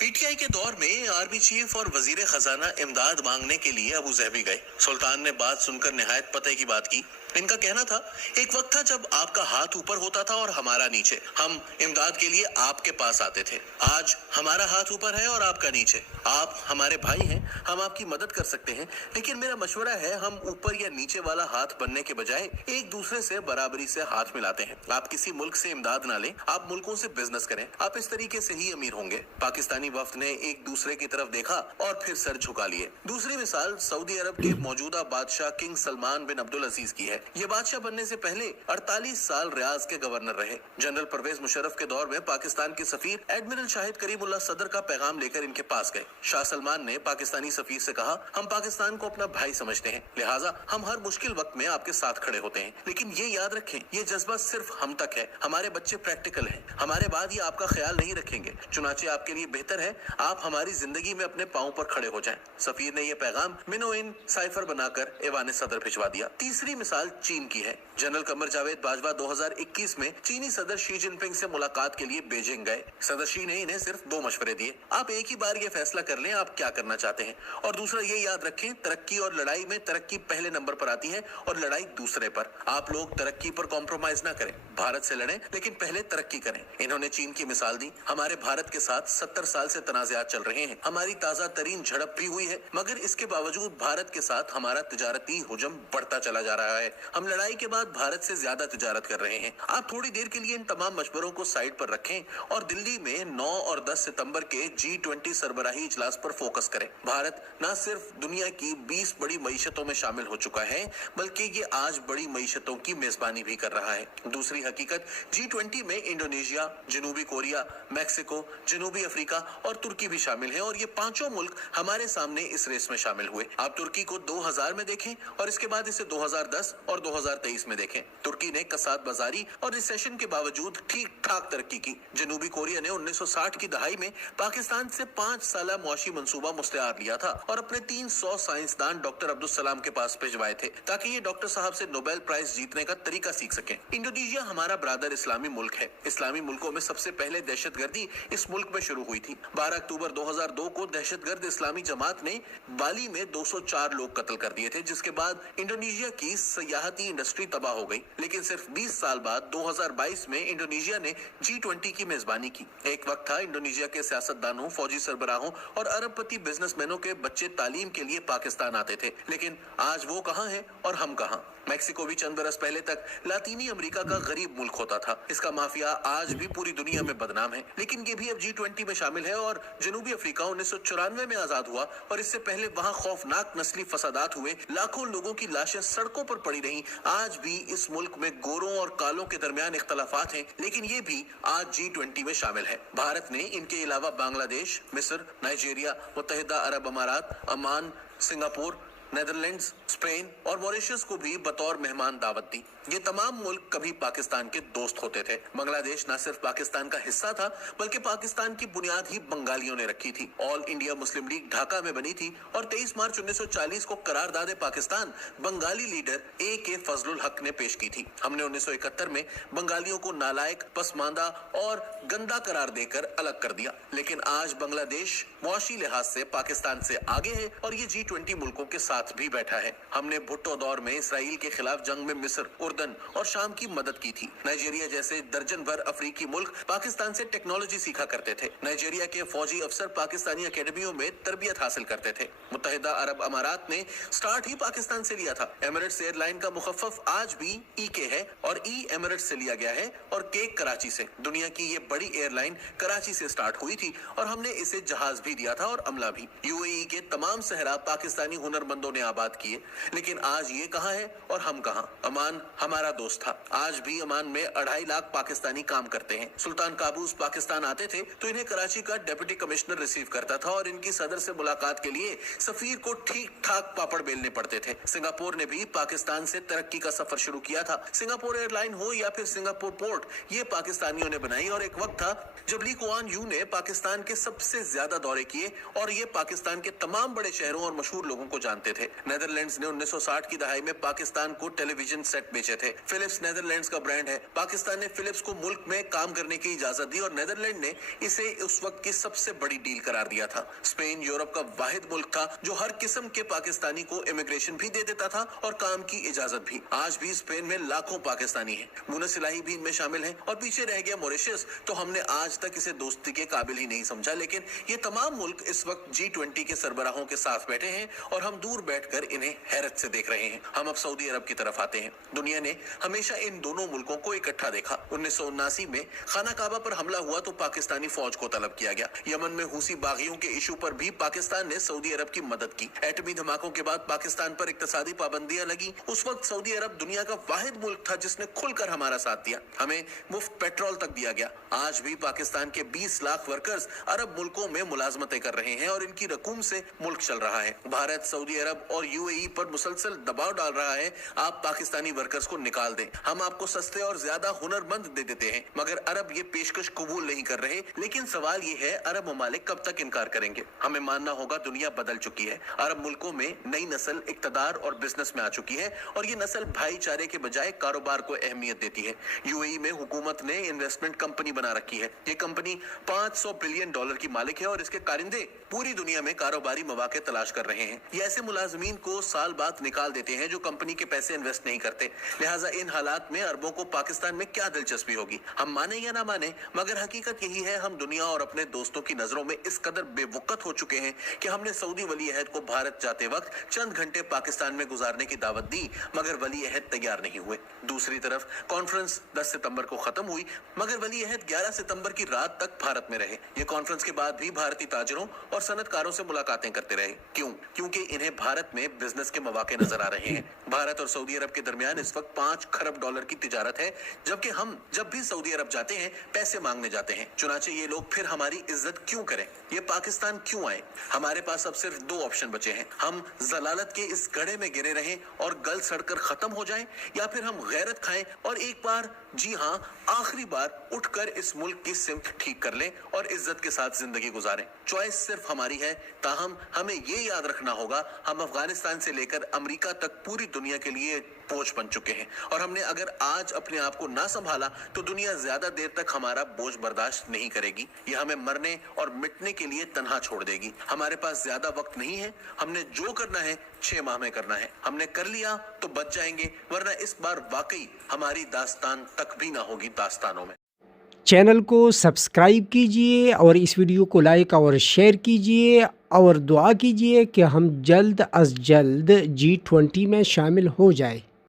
PTI के दौर में आर्मी चीफ और वजीर खजाना इमदाद मांगने के लिए अबू ज़हबी गए। सुल्तान ने बात सुनकर निहायत पते की बात की। इनका कहना था, एक वक्त था जब आपका हाथ ऊपर होता था और हमारा नीचे। हम इमदाद के लिए आपके पास आते थे। आज हमारा हाथ ऊपर है और आपका नीचे। आप हमारे भाई हैं, हम आपकी मदद कर सकते हैं, लेकिन मेरा मशवरा है हम ऊपर या नीचे वाला हाथ बनने के बजाय एक दूसरे से बराबरी से हाथ मिलाते हैं। आप किसी मुल्क से इमदाद ना लें, आप मुल्कों से बिजनेस करें। आप इस तरीके से ही अमीर होंगे। पाकिस्तानी वफ्द ने एक दूसरे की तरफ देखा और फिर सर झुका लिए। दूसरी मिसाल सऊदी अरब के मौजूदा बादशाह किंग सलमान बिन अब्दुल अजीज की है। ये बादशाह बनने से पहले 48 साल रियाज के गवर्नर रहे। जनरल परवेज मुशर्रफ के दौर में पाकिस्तान के सफीर एडमिरल शाहिद करीमुल्लाह सदर का पैगाम लेकर इनके पास गए। शाह सलमान ने पाकिस्तानी सफीर से कहा, हम पाकिस्तान को अपना भाई समझते हैं, लिहाजा हम हर मुश्किल वक्त में आपके साथ खड़े होते हैं। लेकिन ये याद रखें, ये जज्बा सिर्फ हम तक है। हमारे बच्चे प्रैक्टिकल हैं, हमारे बाद ये आपका ख्याल नहीं रखेंगे। चुनाचे आपके लिए बेहतर है आप हमारी जिंदगी में अपने पांव पर खड़े हो जाएं। सफीर ने यह पैगाम मिनोइन साइफर बनाकर ऐवान सदर भिजवा दिया। तीसरी मिसाल चीन की है। जनरल कमर जावेद बाजवा 2021 में चीनी सदर शी जिनपिंग से मुलाकात के लिए बीजिंग गए। सदर शी ने इन्हें सिर्फ 2 मशवरे दिए। आप एक ही बार ये फैसला कर लें आप क्या करना चाहते हैं, और दूसरा ये याद रखें, तरक्की और लड़ाई में तरक्की पहले नंबर पर आती है और लड़ाई दूसरे पर। आप लोग तरक्की पर कॉम्प्रोमाइज ना करें, भारत से लड़ें लेकिन पहले तरक्की करें। इन्होंने चीन की मिसाल दी। हमारे भारत के साथ 70 साल से तनाज़ात चल रहे हैं। हमारी ताजा तरीन झड़प भी हुई है, मगर इसके बावजूद भारत के साथ हमारा तिजारती हुजम बढ़ता चला जा रहा है। हम लड़ाई के बाद भारत से ज्यादा तिजारत कर रहे हैं। आप थोड़ी देर के लिए इन तमाम मशवरों को साइड पर रखें और दिल्ली में 9 और 10 सितंबर के G20 सरबराही इजलास पर फोकस करें। भारत न सिर्फ दुनिया की 20 बड़ी मईशतों में शामिल हो चुका है, बल्कि ये आज बड़ी मईशतों की मेजबानी भी कर रहा है। दूसरी हकीकत, G20 में इंडोनेशिया, जनूबी कोरिया, मैक्सिको, जनूबी अफ्रीका और तुर्की भी शामिल हैं, और ये पांचों मुल्क हमारे सामने इस रेस में शामिल हुए। आप तुर्की को 2000 में देखें और इसके बाद इसे 2010 और 2023 में देखें। तुर्की ने कसाद बाजारी और रिसेशन के बावजूद ठीक ठाक तरक्की की। जनूबी कोरिया ने 1960 की दहाई में पाकिस्तान से 5 साला मुआशी मंसूबा मुस्तैयार लिया था और अपने 300 साइंसदान डॉक्टर अब्दुल सलाम के पास भिजवाए थे ताकि ये डॉक्टर साहब से नोबेल प्राइज जीतने का तरीका सीख सकें। इंडोनेशिया हमारा ब्रादर इस्लामी मुल्क है। इस्लामी मुल्कों में सबसे पहले दहशतगर्दी इस मुल्क में शुरू हुई थी। 12 अक्टूबर 2002 को दहशतगर्द इस्लामी जमात ने बाली में 204 लोग कत्ल कर दिए थे, जिसके बाद इंडोनेशिया की सयाहती इंडस्ट्री तबाह हो गई। लेकिन सिर्फ 20 साल बाद 2022 में इंडोनेशिया ने G20 की मेजबानी की। एक वक्त था इंडोनेशिया के सियासतदानों, फौजी सरबराहों और अरबपति बिजनेसमैनों के बच्चे तालीम के लिए पाकिस्तान आते थे। लेकिन आज वो कहाँ हैं और हम कहाँ। मैक्सिको भी चंद बरस पहले तक लातीनी अमेरिका का गरीब मुल्क होता था। इसका माफिया आज भी पूरी दुनिया में बदनाम है, लेकिन ये भी अब G20 में शामिल है। और जनूबी अफ्रीका 1994 में आजाद हुआ और इससे पहले वहाँ खौफनाक नस्ली फसादात हुए, लाखों लोगों की लाशें सड़कों पर पड़ी रहीं। आज भी इस मुल्क में गोरों और कालों के दरमियान इख्तलाफात हैं, लेकिन ये भी आज G20 में शामिल है। भारत ने इनके अलावा बांग्लादेश, मिस्र, नाइजीरिया, मुत्तहिदा अरब अमारात, ओमान, सिंगापुर, नेदरलैंड्स, स्पेन और मॉरिशस को भी बतौर मेहमान दावत दी। ये तमाम मुल्क कभी पाकिस्तान के दोस्त होते थे। बांग्लादेश न सिर्फ पाकिस्तान का हिस्सा था, बल्कि पाकिस्तान की बुनियाद ही बंगालियों ने रखी थी। All India Muslim league Dhaka में बनी थी और 23 मार्च 1940 को करारदाद पाकिस्तान बंगाली लीडर A.K. फजलुल हक ने पेश की थी। हमने 1971 में बंगालियों को नालायक, पसमानदा और गंदा करार देकर अलग कर दिया। लेकिन आज बांग्लादेश मुआशी लिहाज से पाकिस्तान से आगे है और ये G20 मुल्कों के साथ भी बैठा है। हमने भुट्टो दौर में इसराइल के खिलाफ जंग में मिस्र, उर्दन और शाम की मदद की थी। नाइजीरिया जैसे दर्जन भर अफ्रीकी मुल्क पाकिस्तान से टेक्नोलॉजी सीखा करते थे। नाइजीरिया के फौजी अफसर पाकिस्तानी अकेडमियों में तरबियत हासिल करते थे। मुत्तहिदा अरब अमारात ने स्टार्ट ही पाकिस्तान से लिया था। एमिरेट्स एयरलाइन का मुखफ़्फ़ आज भी EK है और E एमिरेट्स से लिया गया है और K कराची से। दुनिया की ये बड़ी एयरलाइन कराची से स्टार्ट हुई थी और हमने इसे जहाज भी दिया था और अमला भी। UAE के तमाम सहरा पाकिस्तानी हुनरमंदों ने आबाद किए, लेकिन आज ये कहाँ है और हम कहाँ। अमान हमारा दोस्त था। आज भी अमान में 2.5 लाख पाकिस्तानी काम करते हैं। सुल्तान काबूस पाकिस्तान आते थे तो इन्हें कराची का डिप्टी कमिश्नर रिसीव करता था और इनकी सदर से मुलाकात के लिए सफीर को ठीक ठाक पापड़ बेलने पड़ते थे। सिंगापुर ने भी पाकिस्तान से तरक्की का सफर शुरू किया था। सिंगापुर एयरलाइन हो या फिर सिंगापुर पोर्ट, ये पाकिस्तानियों ने बनाई और एक वक्त था जब ली कुआन यू ने पाकिस्तान के सबसे ज्यादा दौरे किए और ये पाकिस्तान के तमाम बड़े शहरों और मशहूर लोगों को जानते थे। थे। नेदरलैंड्स ने 1960 की दहाई में पाकिस्तान को टेलीविजन सेट बेचे थे। फिलिप्स नेदरलैंड्स का ब्रांड है। पाकिस्तान ने फिलिप्स को मुल्क में काम करने की इजाजत दी और नेदरलैंड ने इसे उस वक्त की सबसे बड़ी डील करार दिया था। स्पेन यूरोप का वाहिद मुल्क था जो हर किस्म के पाकिस्तानी को इमिग्रेशन भी दे देता था और काम की इजाजत भी। आज भी स्पेन में लाखों पाकिस्तानी हैं। मुनस इलाही भी इनमें शामिल हैं और पीछे रह गया मॉरिशस, तो हमने आज तक इसे दोस्ती के काबिल ही नहीं समझा। लेकिन ये तमाम मुल्क इस वक्त G20 के सरबराहों के साथ बैठे हैं और हम दूर बैठकर इन्हें हैरत से देख रहे हैं। हम अब सऊदी अरब की तरफ आते हैं। दुनिया ने हमेशा इन दोनों मुल्कों को इकट्ठा देखा। 1979 में खाना काबा पर हमला हुआ तो पाकिस्तानी फौज को तलब किया गया। यमन में हूसी बागियों के इशू पर भी पाकिस्तान ने सऊदी अरब की मदद की। एटमी धमाकों के बाद पाकिस्तान पर इक्तसादी पाबंदियां लगी। उस वक्त सऊदी अरब दुनिया का वाहिद मुल्क था जिसने खुलकर हमारा साथ दिया। हमें मुफ्त पेट्रोल तक दिया गया। आज भी पाकिस्तान के 20 लाख वर्कर्स अरब मुल्कों में मुलाजमतें कर रहे हैं और इनकी रकूम से मुल्क चल रहा है। भारत सऊदी अरब और UAE पर मुसलसल दबाव डाल रहा है, आप पाकिस्तानी वर्कर्स को निकाल दें, हम आपको सस्ते और ज्यादा हुनरमंद दे देते हैं। मगर अरब ये पेशकश कबूल नहीं कर रहे। लेकिन सवाल ये है, अरब ममालिक कब तक इनकार करेंगे? हमें मानना होगा दुनिया बदल चुकी है। अरब मुल्कों में नई नस्ल इक्तदार और बिजनेस में आ चुकी है और ये नस्ल भाईचारे के बजाय कारोबार को अहमियत देती है। UAE में हुकूमत ने इन्वेस्टमेंट कंपनी बना रखी है। ये कंपनी $500 बिलियन की मालिक है और इसके कारिंदे पूरी दुनिया में कारोबारी मौके तलाश कर रहे हैं। ये ऐसे मुलाजमीन को साल बाद निकाल देते हैं जो कंपनी के पैसे इन्वेस्ट नहीं करते। लिहाजा इन हालात में अरबों को पाकिस्तान में क्या दिलचस्पी होगी? हम माने या ना माने, मगर हकीकत यही है, हम दुनिया और अपने दोस्तों की नजरों में इस कदर बेवकूफ हो चुके हैं कि हमने सऊदी वली अहद को भारत जाते वक्त चंद घंटे पाकिस्तान में गुजारने की दावत दी, मगर वली अहद तैयार नहीं हुए। दूसरी तरफ कॉन्फ्रेंस 10 सितंबर को खत्म हुई, मगर वली अहद 11 सितंबर की रात तक भारत में रहे। ये कॉन्फ्रेंस के बाद भी भारतीय ताजरों और सनतकारों से मुलाकातें करते रहे। क्यों? क्योंकि इन्हें भारत में बिजनेस के मौके नजर आ रहे हैं। भारत और सऊदी अरब के दरमियान इस वक्त $5 खरब की तिजारत है, जबकि हम जब भी सऊदी अरब जाते हैं पैसे मांगने जाते हैं। चुनाचे ये लोग फिर हमारी इज्जत क्यों करें? ये पाकिस्तान क्यों आए? हमारे पास अब सिर्फ 2 ऑप्शन बचे हैं। हम जलालत के इस गड्ढे में गिरे रहें और गल सड़कर खत्म हो जाएं, या फिर हम गैरत खाएं और एक बार, जी हाँ आखिरी बार, उठकर इस मुल्क की सिमत ठीक कर लें और इज्जत के साथ जिंदगी गुजारें। चॉइस सिर्फ हमारी है। ताहम हमें ये याद रखना होगा, हम अफगानिस्तान से लेकर अमेरिका तक पूरी दुनिया के लिए बोझ बन चुके हैं और हमने अगर आज अपने आप को ना संभाला तो दुनिया ज्यादा देर तक हमारा बोझ बर्दाश्त नहीं करेगी। ये हमें मरने और मिटने के लिए तन्हा छोड़ देगी। हमारे पास ज्यादा वक्त नहीं है। हमने जो करना है 6 माह में करना है। हमने कर लिया तो बच जाएंगे, वरना इस बार वाकई हमारी दास्तान तक भी ना होगी दास्तानों में। चैनल को सब्सक्राइब कीजिए और इस वीडियो को लाइक और शेयर कीजिए और दुआ कीजिए कि हम जल्द अज जल्द G20 में शामिल हो जाए।